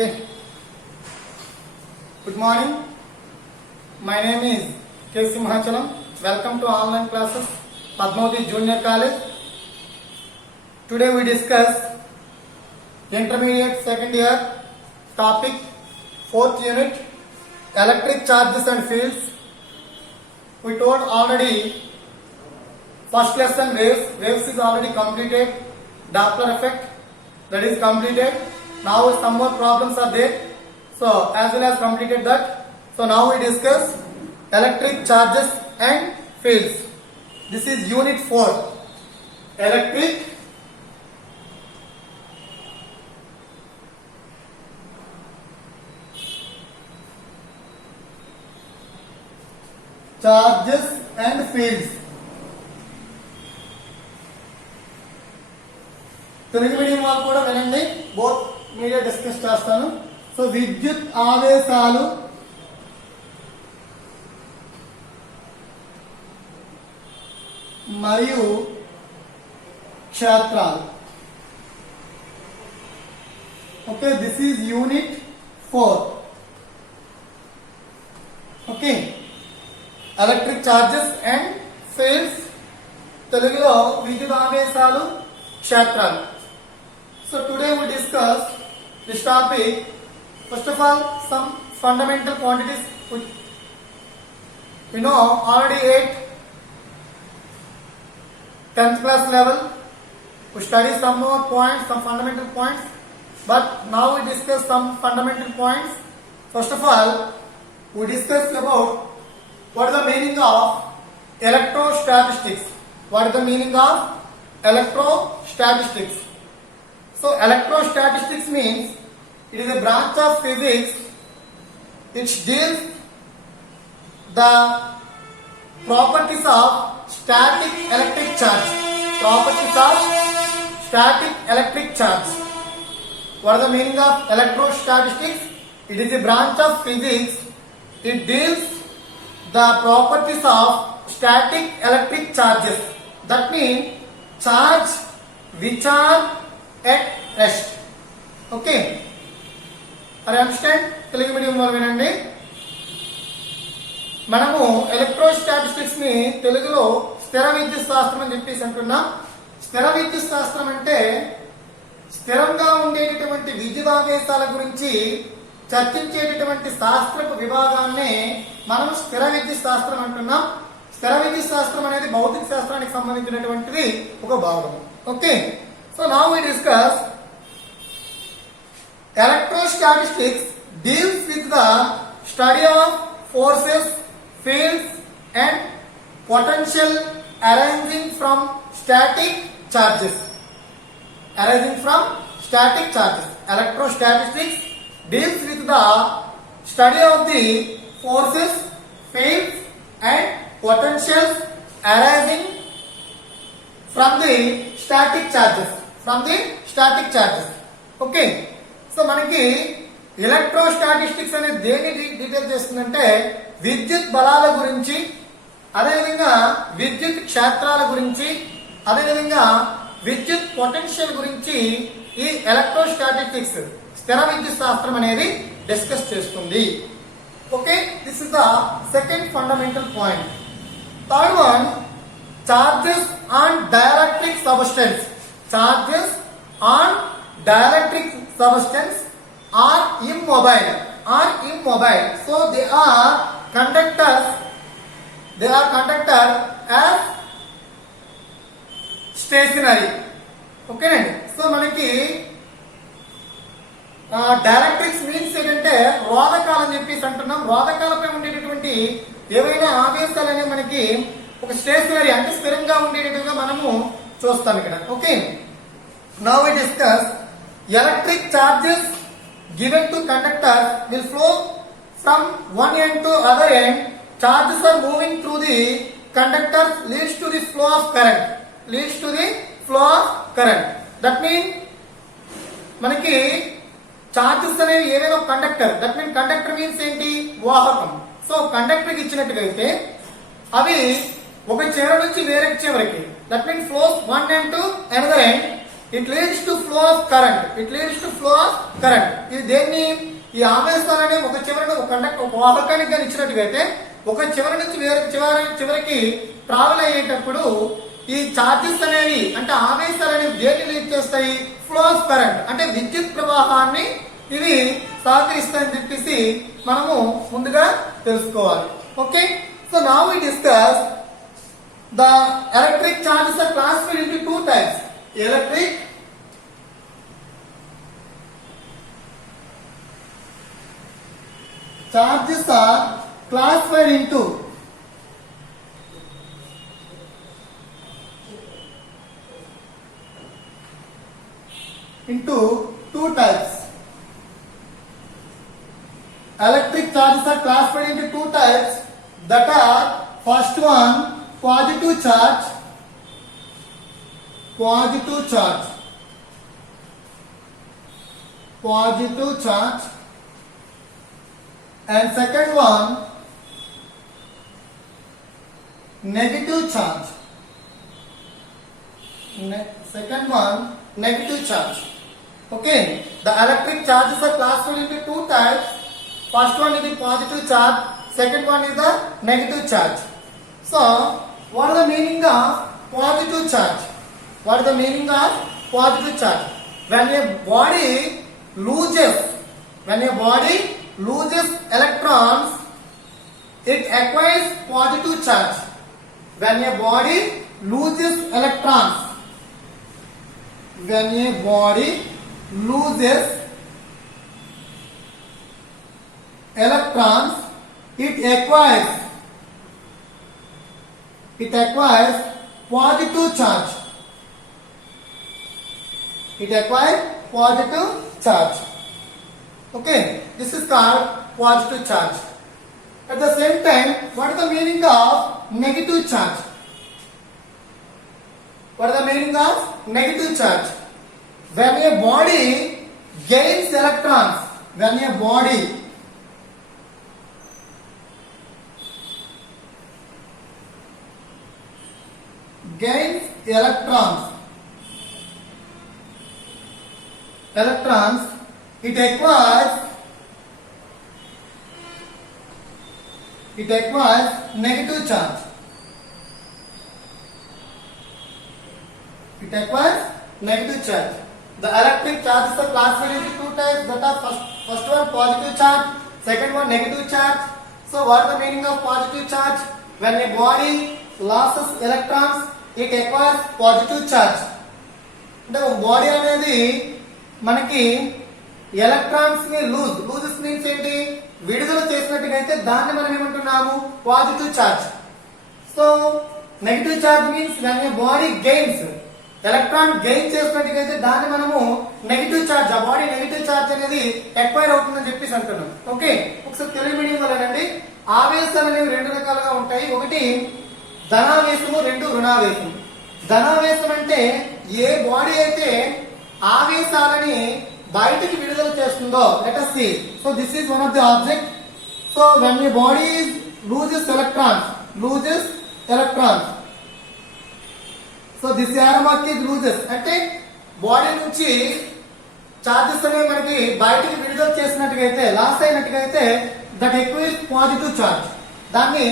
Okay. Good morning. My name is K. Simhachalam. Welcome to online classes, Padmavati Junior College. Today we discuss intermediate second year topic 4th unit electric charges and fields. We told already first lesson waves. Waves is already completed. Doppler effect that is completed. Now some more problems are there. So as well as completed that. So now we discuss electric charges and fields. This is unit 4. Electric charges and fields. Telugu మీడియం వాళ్ళు కూడా వినండి, both media discuss చేస్తాను. సో విద్యుత్ ఆవేశాలు మరియు క్షేత్రాలు. Okay, this is unit 4. Okay, electric charges and fields, తెలుగులో విద్యుత్ ఆవేశాలు క్షేత్రాలు. So today we discuss this topic. First of all, some fundamental quantities. We know already 10th class level. We study some more points, some fundamental points. But now we discuss some fundamental points. First of all, we discuss about what is the meaning of electrostatistics. What is the meaning of electrostatistics? So electrostatistics means it is a branch of physics which deals the properties of static electric charge. Properties of static electric charge. What is the meaning of electrostatistics? It is a branch of physics. It deals the properties of static electric charges. That means charge which are at rest. Okay, are you understand? Telugu మీడియం వాళ్ళు వినండి. మనము ఎలక్ట్రోస్టాటిస్టిక్స్ ని తెలుగులో స్థిర విద్యుత్ శాస్త్రం అని చెప్పేసి అంటున్నాం. స్థిర విద్యుత్ శాస్త్రం అంటే స్థిరంగా ఉండేటటువంటి విద్యుదావేశాల గురించి చర్చించేటటువంటి శాస్త్రపు విభాగాన్ని మనం స్థిర విద్యుత్ శాస్త్రం అంటున్నాం. స్థిర విద్యుత్ శాస్త్రం అనేది భౌతిక శాస్త్రానికి సంబంధించినటువంటిది ఒక భాగం. Okay, so now we discuss electrostatistics deals with the study of forces, fields and potential arising from static charges. Arising from static charges. Electrostatistics deals with the study of the forces, fields and potentials arising from the static charges. From the static charges. Okay, so మనకి ఎలక్ట్రోస్టాటిస్టిక్స్ అనేది దేని డీటెయిల్ చేస్తుందంటే విద్యుత్ బలాల గురించి, అదేవిధంగా విద్యుత్ క్షేత్రాల గురించి, అదేవిధంగా విద్యుత్ పొటెన్షియల్ గురించి ఈ ఎలక్ట్రోస్టాటిస్టిక్స్ స్థిర విద్యుత్ శాస్త్రం అనేది డిస్కస్ చేస్తుంది. Okay, this is the second fundamental point. Third one, charges on dielectric substance. Charges on dielectric substance are immobile. So they are conductors. They are conductor as stationary. Okay, so మనకి డైఎలక్ట్రిక్స్ మీన్స్ ఏంటంటే రోధకాలు అని చెప్పేసి అంటున్నాం. రోధకాలపై ఉండేటటువంటి ఏవైనా ఆవేశాలు అనేవి మనకి ఒక స్టేషనరీ అంటే స్థిరంగా ఉండేటట్టుగా మనము చూస్తాం ఇక్కడ. Okay, now we discuss electric charges given to conductor will flow from one end to other end. Charges are moving through the conductor leads to the flow of current. Leads to the flow of current. That mean మనకి charges అనేవి ఏదైనా conductor, that mean conductor means ఏంటి, వాహకం. So conductor ఇచ్చినట్టుగా అయితే అవి ఒక చివరి నుంచి వేరే చివరికి, that means flows one end to another end it leads to flow of current. It leads to flow of current. ఇది దేన్ని, ఈ ఆవేశాలని ఒక చివరన ఒక కండక్టర్ ఒక వాహకానికి కానీ ఇచ్చినట్టుగా అయితే ఒక చివరి నుంచి వేరే చివరికి ట్రావెల్ అయ్యేటప్పుడు ఈ చార్జెస్ అనేవి అంటే ఆవేశాలు అనేవి దేన్ని లీడ్ చేస్తాయి, ఫ్లో ఆఫ్ కరెంట్ అంటే విద్యుత్ ప్రవాహాన్ని ఇవి సహకరిస్తాయని చెప్పేసి మనము ముందుగా తెలుసుకోవాలి. Okay, so now we discuss the electric charges are classified into two types. Electric charges are classified into two types. Electric charges are classified into two types, that are first one positive charge and second one negative charge. Negative charge. Okay, the electric charges are classified into two types. First one is the positive charge, second one is the negative charge. So what is the meaning of positive charge? What is the meaning of positive charge? When a body loses electrons, it acquires positive charge. When a body loses electrons, it acquires positive charge. Okay, this is called positive charge. At the same time, what is the meaning of negative charge? What is the meaning of negative charge? When a body gains electrons, it acquires negative charge. The electric charges are classified into two types, that are first one positive charge, second one negative charge. So what is the meaning of positive charge? When a body loses electrons, it acquires positive charge. అంటే బాడీ అనేది మనకి ఎలక్ట్రాన్స్ ని loses means ఏంటి, విడుదల చేసినట్టుగా అయితే దాన్ని మనం ఏమంటున్నాము, positive charge. So negative charge means when a body gains, electron gain చేసినట్టుగా అయితే దాన్ని మనము నెగిటివ్ చార్జ్, ఆ బాడీ నెగిటివ్ చార్జ్ అనేది ఎక్వైర్ అవుతుందని చెప్పేసి అంటున్నాం. ఓకే, ఒకసారి తెలుగు మీడియం వల్లనండి, ఆవేశాలు అనేవి రెండు రకాలుగా ఉంటాయి. ఒకటి ధనావేశము, రెండు రుణావేశము. ధనావేశం అంటే ఏ బాడీ అయితే ఆవేశాలని బయటికి విడుదల చేస్తుందో, let us see. So this is one of the object. So when a body loses electrons, so this arrow mark is loses, అంటే బాడీ నుంచి చార్జెస్ అనేవి మనకి బయటికి విడుదల చేసినట్టుగా అయితే, లాస్ అయినట్టుగా అయితే, దట్ ఎక్వైర్స్ పాజిటివ్ చార్జ్, దాన్ని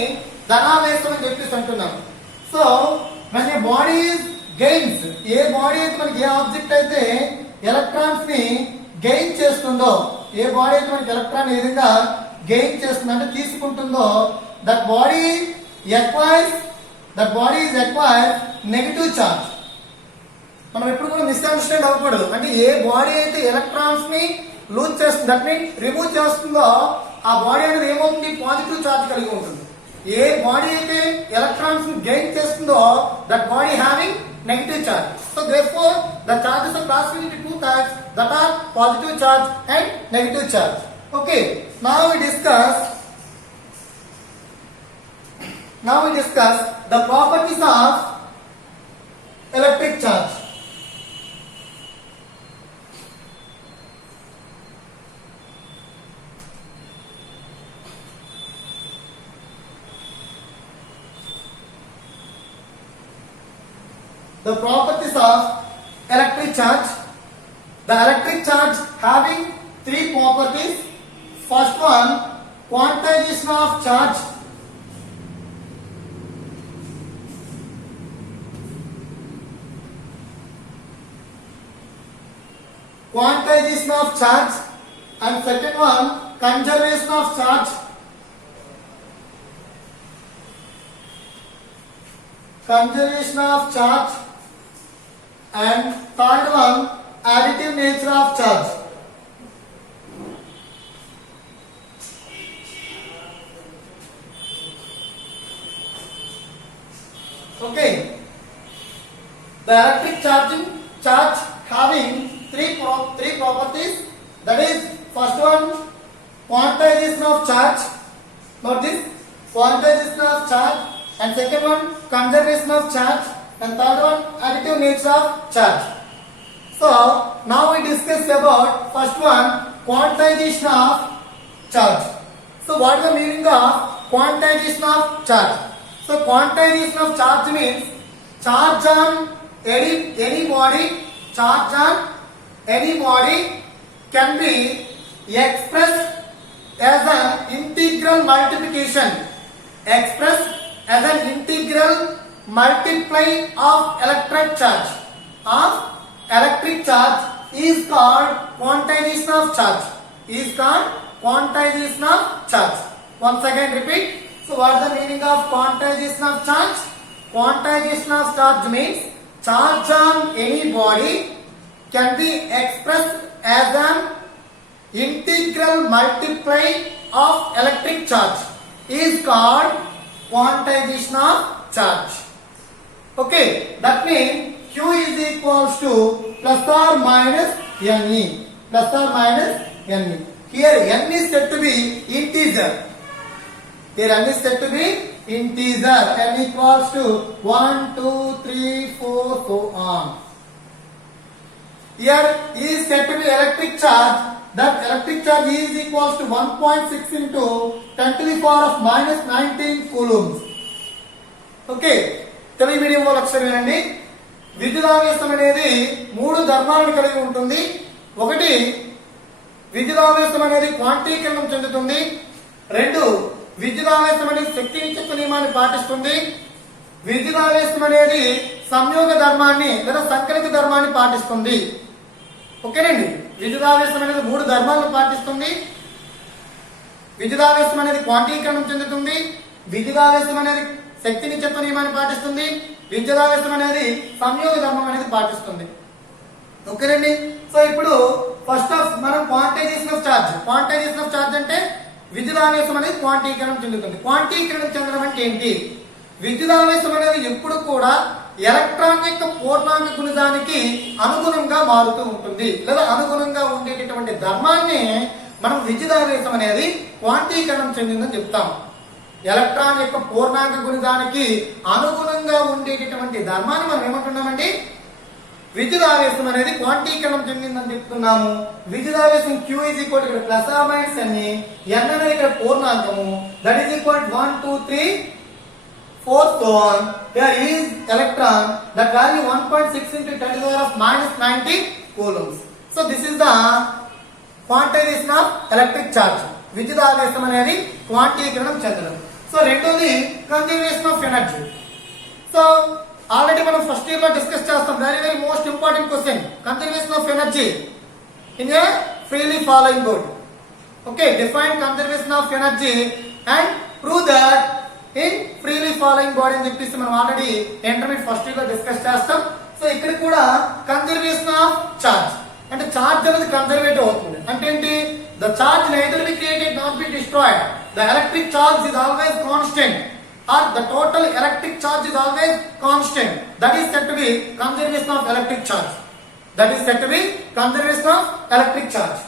ధనావేశం అని చెప్పేసి అంటున్నాం. So when a body gains, ఏ బాడీ అయితే మనకి ఏ ఆబ్జెక్ట్ అయితే ఎలక్ట్రాన్స్ ని గెయిన్ చేస్తుందో, ఏ బాడీ అయితే మనకి ఎలక్ట్రాన్ ఏ విధంగా గెయిన్ చేస్తుందో అంటే తీసుకుంటుందో, that body is acquires negative charge. మనం ఎప్పుడు కూడా మిస్అండర్స్టాండ్ అవ్వకూడదు. అంటే ఏ బాడీ అయితే ఎలక్ట్రాన్స్ ని లూజ్ చేస్తుంది, దట్ మీన్ రిమూవ్ చేస్తుందో, ఆ బాడీ అనేది ఏమవుతుంది, పాజిటివ్ చార్జ్ కలిగి ఉంటుంది. ఏ బాడీ అయితే ఎలక్ట్రాన్స్ ని గెయిన్ చేస్తుందో, that body having negative charge. So therefore the charges are classified into two types, that are positive charge and negative charge. Okay, now we discuss the properties of electric charge. The properties of electric charge. The electric charge having three properties. First one, quantization of charge. Quantization of charge, and second one, conservation of charge. Conservation of charge, and third one, additive nature of charge. Okay, the electric charge having three properties. That is, first one, quantization of charge. Note this, quantization of charge, and second one, conservation of charge, and third one, additive nature of charge. So now we discuss about first one, quantization of charge. So what is the meaning of quantization of charge? So quantization of charge means charge on any body, charge on any body can be expressed as an integral multiplication, expressed as an integral multiply of electric charge. Electric charge is called quantization of charge. Is called quantization of charge. Once again repeat. So what is the meaning of quantization of charge? Quantization of charge means charge on any body can be expressed as an integral multiply of electric charge. Is called quantization of charge. Okay, that means Q is equals to plus or minus Ne. Plus or minus Ne. Here N is said to be integer. Here N is said to be integer. N equals to 1, 2, 3, 4, so on. Here E is said to be electric charge. That electric charge E is equals to 1.6 into 10 to the power of minus 19 coulombs. Okay, Telugu మీడియం వాళ్ళు ఒకసారి వినండి. విద్యుదావేశం అనేది మూడు ధర్మాలను కలిగి ఉంటుంది. ఒకటి, విద్యుదావేశం అనేది క్వాంటీకరణం చెందుతుంది. రెండు, విద్యుదావేశం అనేది శక్తి నిశ్చిత నియమాన్ని పాటిస్తుంది. విద్యుదావేశం అనేది సంయోగ ధర్మాన్ని లేదా సంకలిత ధర్మాన్ని పాటిస్తుంది. ఓకేనండి, విద్యుదావేశం అనేది మూడు ధర్మాలను పాటిస్తుంది. విద్యుదావేశం అనేది క్వాంటీకరణం చెందుతుంది. విద్యుదావేశం అనేది శక్తి నిశ్చిత నియమాన్ని పాటిస్తుంది. విద్యుదావేశం అనేది సంయోగ ధర్మం అనేది పాటిస్తుంది. ఓకేనండి, సో ఇప్పుడు ఫస్ట్ ఆఫ్ మనం quantization of charge. Quantization of charge అంటే విద్యుదావేశం అనేది క్వాంటీకరణం చెందుతుంది. క్వాంటీకరణం చెందడం అంటే ఏంటి? విద్యుదావేశం అనేది ఎప్పుడు కూడా ఎలక్ట్రాన్ యొక్క పూర్ణాంక గుణితానికి అనుగుణంగా మారుతూ ఉంటుంది, లేదా అనుగుణంగా ఉండేటటువంటి ధర్మాన్ని మనం విద్యుదావేశం అనేది క్వాంటీకరణం చెందిందని చెప్తాం. ఎలక్ట్రాన్ యొక్క పూర్ణాంక గుణితానికి అనుగుణంగా ఉండేటటువంటి ధర్మాన్ని మనం ఏమంటున్నామండి? విద్యుదావేశం అనేది క్వాంటీకరణం చెందిందని చెప్తున్నాము. విద్యుదావేశం Q is equal to plus or minus Ne. N అనేది ఇక్కడ పూర్ణాంకము. That is equal 1, 2, 3, 4, so on. Here is electron. That value 1.6 into 10 to the power of minus 90 coulombs. So this is the quantization of electric charge. విద్యుదావేశం అనేది క్వాంటీకరణం చెందడం. సో రెండోది conservation of energy. So already మనం first year లో డిస్కస్ చేస్తాం. Very most important question, conservation of energy in a freely following board. Okay, define conservation of energy and prove that in freely following body అని చెప్పేసి మనం already intermediate first year లో డిస్కస్ చేస్తాం. సో ఇక్కడ కూడా కన్జర్వేషన్ ఆఫ్ చార్జ్ అంటే చార్జ్ అనేది కన్జర్వేటివ్ అవుతుంది. అంటే ఏంటి? The charge neither be created nor be destroyed. The electric charge is always constant, or the total electric charge is always constant. That is said to be conservation of electric charge. That is said to be conservation of electric charge.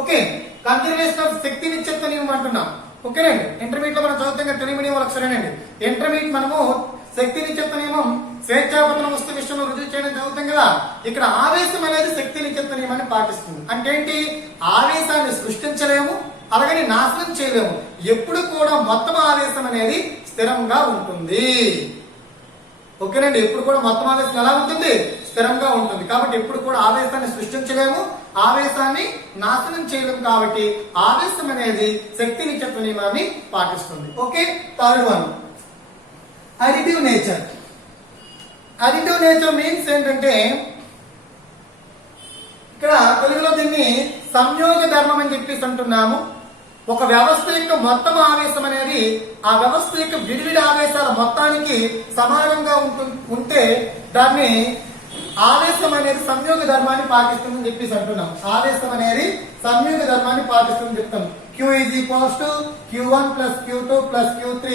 Okay, conservation of శక్తి నిశ్చిత నియమం అంటున్నాం. ఓకేనండి, ఇంటర్మీడియట్ లో మనం చదువుతాం తెలుగు మీడియం వాళ్ళకి సరేనండి. ఇంటర్మీడియట్ మనము శక్తి నిశ్చిత నియమం స్వేచ్ఛాపతన వస్తు విషయంలో రుజువు చేయడం చదువుతాం కదా. ఇక్కడ ఆవేశం అనేది శక్తి నిశ్చిత నియమాన్ని పాటిస్తుంది. అంటే ఏంటి? ఆవేశాన్ని సృష్టించలేము, అలాగని నాశనం చేయలేము. ఎప్పుడు కూడా మొత్తం ఆవేశం అనేది స్థిరంగా ఉంటుంది. ఓకేనండి, ఎప్పుడు కూడా మొత్తం ఆవేశం ఎలా ఉంటుంది? స్థిరంగా ఉంటుంది. కాబట్టి ఎప్పుడు కూడా ఆవేశాన్ని సృష్టించలేము, ఆవేశాన్ని నాశనం చేయలేము. కాబట్టి ఆవేశం అనేది శక్తి నిత్యత్వ నియమాన్ని పాటిస్తుంది. Okay, third one additive nature. Additive nature means ఏంటంటే ఇక్కడ తెలుగులో దీన్ని సంయోగ ధర్మం అని చెప్పేసి అంటున్నాము. ఒక వ్యవస్థ యొక్క మొత్తం ఆవేశం అనేది ఆ వ్యవస్థ యొక్క విడివిడి ఆవేశాల మొత్తానికి సమానంగా ఉంటే దాన్ని ఆవేశం అనేది సంయోగ ధర్మాన్ని పాటిస్తుందని చెప్పేసి అంటున్నాం. ఆవేశం అనేది సంయోగ ధర్మాన్ని పాటిస్తుందని చెప్తాం. Q is equals to Q1 plus Q2 plus Q3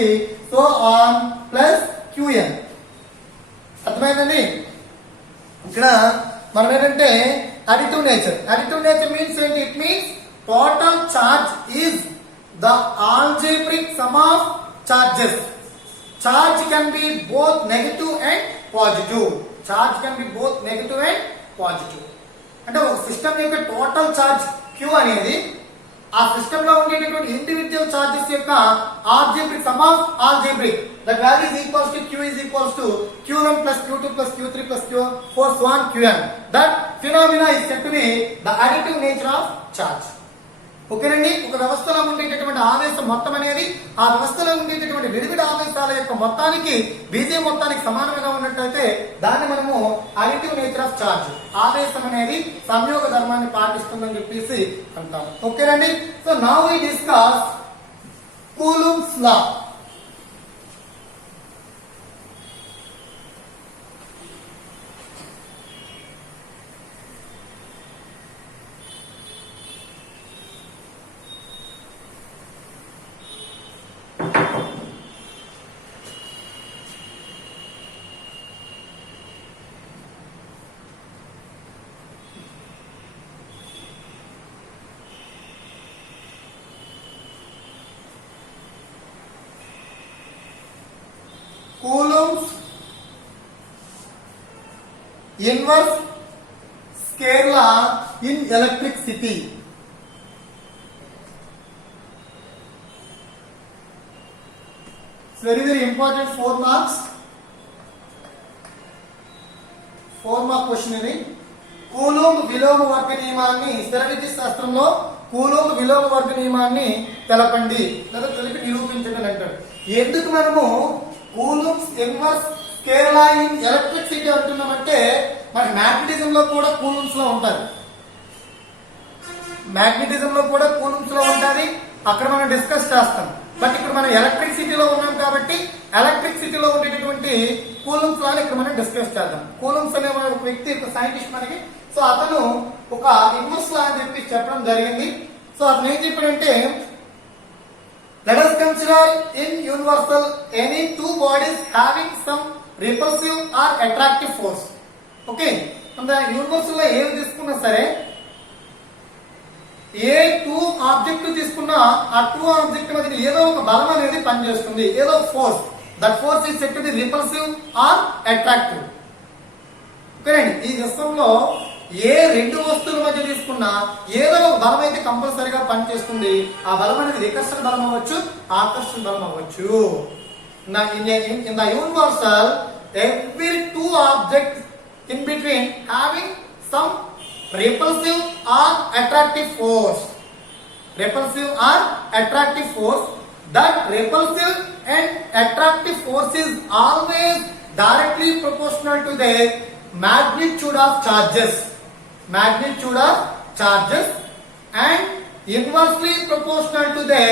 so on plus Qn. అర్థమైందండి? ఇక్కడ మనం ఏంటంటే additive nature. Additive nature means ఏంటి? It means total charge is the algebraic sum of charges. Charge can be both negative and positive. Charge can be both negative and positive. అంటే ఒక సిస్టమ్ యొక్క total charge Q అనేది ఆ సిస్టమ్ లో ఉండేటటువంటి individual charges యొక్క algebraic some of algebraic that value is equals to Q is equals to Q1 plus Q2 plus Q3 plus Q4 so on Qn. That phenomena is said to be the additive nature of charge. ఓకేనండి? ఒక వ్యవస్థలో ఉండేటటువంటి ఆవేశం మొత్తం అనేది ఆ వ్యవస్థలో ఉండేటటువంటి విడివిడి ఆవేశాల యొక్క మొత్తానికి బీజే మొత్తానికి సమానంగా ఉన్నట్లయితే దాన్ని మనము అడిటివ్ నేచర్ ఆఫ్ చార్జ్, ఆవేశం అనేది సంయోగ ధర్మాన్ని పాటిస్తుందని చెప్పేసి అంటాం. ఓకేనండి? So now we discuss Coulomb's law. Coulomb's inverse square law in electricity. It's very important. 4 marks. 4 mark question ini. కూలోంబ్ విలోమ వర్గ నియమాన్ని స్థిర విద్యుత్ శాస్త్రంలో కూలోంబ్ విలోమ వర్గ నియమాన్ని తెలపండి లేదా తెలిపి నిరూపించండి అని అంటారు. ఎందుకు మనము Coulomb's inverse square law in electricity అంటున్నామంటే మనకి మ్యాగ్నెటిజం లో కూడా కూలుంబ్స్ లో ఉంటారు. మ్యాగ్నెటిజం లో కూడా కూలుంబ్స్ లో ఉంటుంది. అక్కడ మనం డిస్కస్ చేస్తాం. బట్ ఇక్కడ మనం ఎలక్ట్రిసిటీలో ఉన్నాం కాబట్టి ఎలక్ట్రిసిటీలో ఉండేటటువంటి కూలుంబ్స్ లాని ఇక్కడ మనం డిస్కస్ చేద్దాం. కూలుంబ్స్ అనే ఒక వ్యక్తి, ఒక సైంటిస్ట్ మనకి. సో అతను ఒక ఇన్వర్స్ లా అని చెప్పి చెప్పడం జరిగింది. సో అతను ఏం చెప్పాడంటే let us consider in universal any two bodies having some repulsive or attractive force. Okay, మన యూనివర్సల్ లో ఏవి తీసుకున్నా సరే ఏ టూ ఆబ్జెక్ట్ తీసుకున్నా ఆ టూ ఆబ్జెక్ట్ మధ్య ఏదో ఒక బలం అనేది పనిచేస్తుంది, ఏదో force. That force is set to be repulsive or attractive. ఓకేనండి? ఈ సిస్టంలో ఏ రెండు వస్తువుల మధ్య తీసుకున్నా ఏదో ఒక బలం అయితే కంపల్సరీగా పనిచేస్తుంది. ఆ బలం అనేది వికర్షణ బలం అవ్వచ్చు, ఆకర్షణ బలం అవ్వచ్చు. In the universal every two objects in between having some repulsive or attractive force. Repulsive or attractive force. That repulsive and attractive force is always directly proportional to the magnitude of charges. Magnitude of charges and inversely proportional to the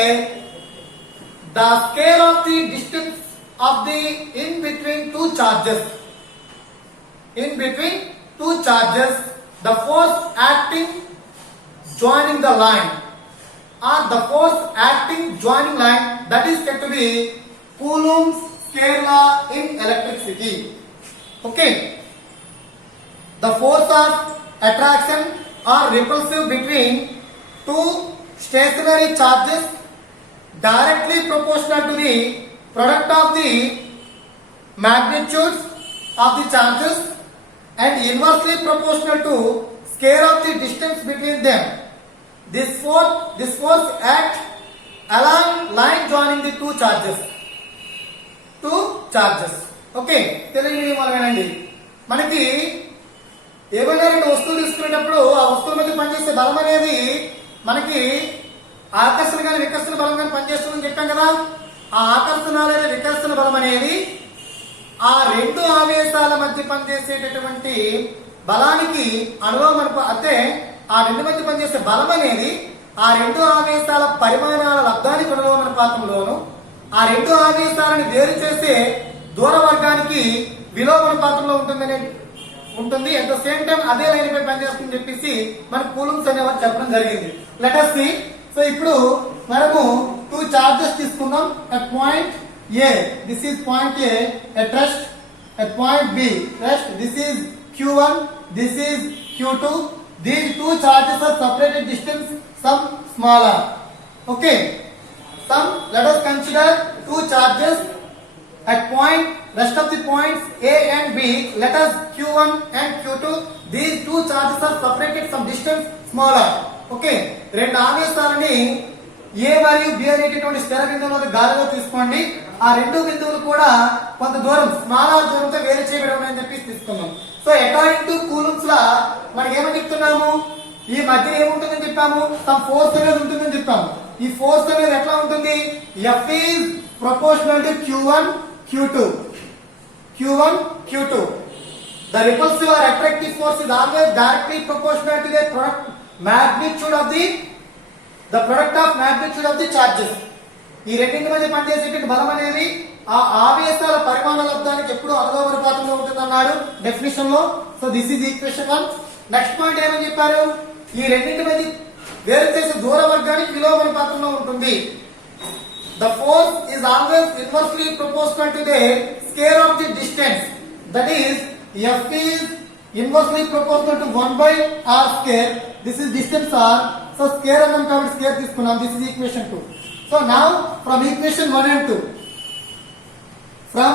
scale of the distance of the in between two charges. In between two charges, the force acting joining the line or the force acting joining line, that is said to be Coulomb's square law in electricity. Okay, the force of attraction or repulsive between two stationary charges directly proportional to the product of the magnitudes of the charges and inversely proportional to scale of the distance between them. This force acts along line joining the two charges. Okay, Telugu నియమాలు వినండి. మనకి ఏమైనా రెండు వస్తువులు తీసుకునేటప్పుడు ఆ వస్తువుల మధ్య పనిచేసే బలం అనేది మనకి ఆకర్షణ కానీ వికర్షణ బలం కానీ పనిచేస్తుందని చెప్పాం కదా. ఆ ఆకర్షణ లేదా వికర్షణ బలం అనేది ఆ రెండు ఆవేశాల మధ్య పనిచేసేటటువంటి బలానికి అంటే ఆ రెండు మధ్య పనిచేసే బలం అనేది ఆ రెండు ఆవేశాల పరిమాణాల లబ్ధానికి అనులోమానుపాతంలోను, ఆ రెండు ఆవేశాలను వేరు చేసే దూర వర్గానికి విలోమానుపాతంలో ఉంటుంది. అట్ ద సేమ్ టైం అదే లైన్ పై పనిచేస్తుందని చెప్పేసి మనకు కూలంబ్స్ అనేవారు చెప్పడం జరిగింది. Let us see. సో ఇప్పుడు మనము 2 చార్జెస్ తీసుకుందాం. At point A, this is point A, at rest. At point B, rest. This is Q1, this is Q2. These 2 charges are separated distance some smaller. Okay. Let us consider 2 charges at point, rest of the points A and B. Let us Q1 and Q2. These 2 charges are separated some distance smaller. Okay. రెండు ఆవేశాలని A మరియు B అనేటటువంటి స్థిర బిందువులను గాలిలో తీసుకోండి. ఆ రెండు బిందువులు కూడా కొంత దూరం స్మాలర్ దూరంతో వేరు చేయబడి ఉన్నాయని చెప్పి తీసుకున్నాం. సో అకార్డింగ్ టు కూలంబ్స్ లా మనకి ఏమని చెప్తున్నాము, ఈ మధ్య ఏముంటుందని చెప్పాము, సమ్ ఫోర్స్ అనేది ఉంటుందని చెప్పాము. ఈ ఫోర్స్ అనేది ఎట్లా ఉంటుంది, F is proportional to Q1 Q2. The repulsive or attractive force is always directly proportional to the product magnitude of the charges. ఈ రెండింటి మధ్య పనిచేసేటువంటి బలం అనేది ఆ ఆవేశాల పరిమాణ లబ్ధానికి ఎప్పుడు అనులోమానుపాతంలో ఉంటుంది అన్నాడు డెఫినిషన్ లో. So this is equation 1. Next point ఏమని చెప్పారు, ఈ రెండింటి మధ్య వేరు చేసే దూర వర్గానికి విలోమానుపాతంలో ఉంటుంది. The force is always inversely proportional to the square of the distance. That is, F is inversely proportional to 1 by R square. This is distance R. So square అన్నాం కాబట్టి square తీసుకున్నాం. This is equation 2. So now from equation 1 and 2. From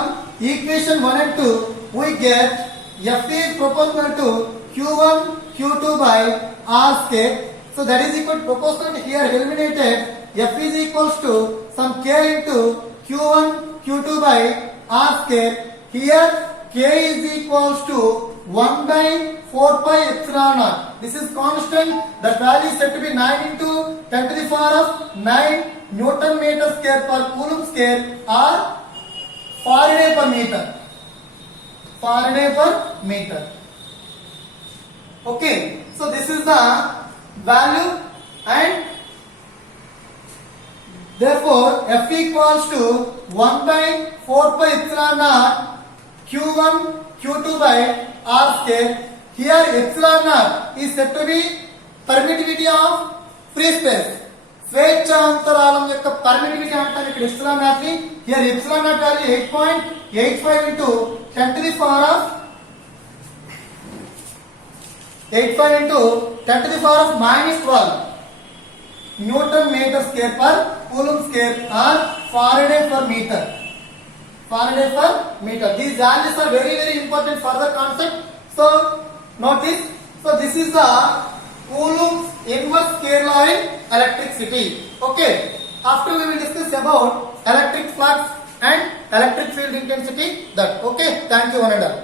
equation 1 and 2 we get F is proportional to Q1 Q2 by R square. So that is equal to proportional to here eliminated. F is equals to some K into Q1 Q2 by R square. Here K is equals to 1 by 4 pi epsilon naught. This is constant. That value is said to be 9 into 10 to the power of 9 Newton meter square per coulomb square or Faraday per meter. Okay. So this is the value, and therefore F equals to 1 by 4 pi epsilon naught Q1 Q2 by R square. Here epsilon naught is said to be permittivity of free space. స్వేచ్ఛాంతరాలం యొక్క పర్మిటివిటీ అంటారు ఇక్కడ epsilon naught ని. Here epsilon naught value 8.85 into 10 to the power of 85 into 10 to the power of -12 Newton meter square per coulomb square or Faraday per meter. These values are very important for the concept. So note this. So this is the Coulomb's inverse scale law in electricity. Okay. After we will discuss about electric flux and electric field intensity. Okay. Thank you one and all.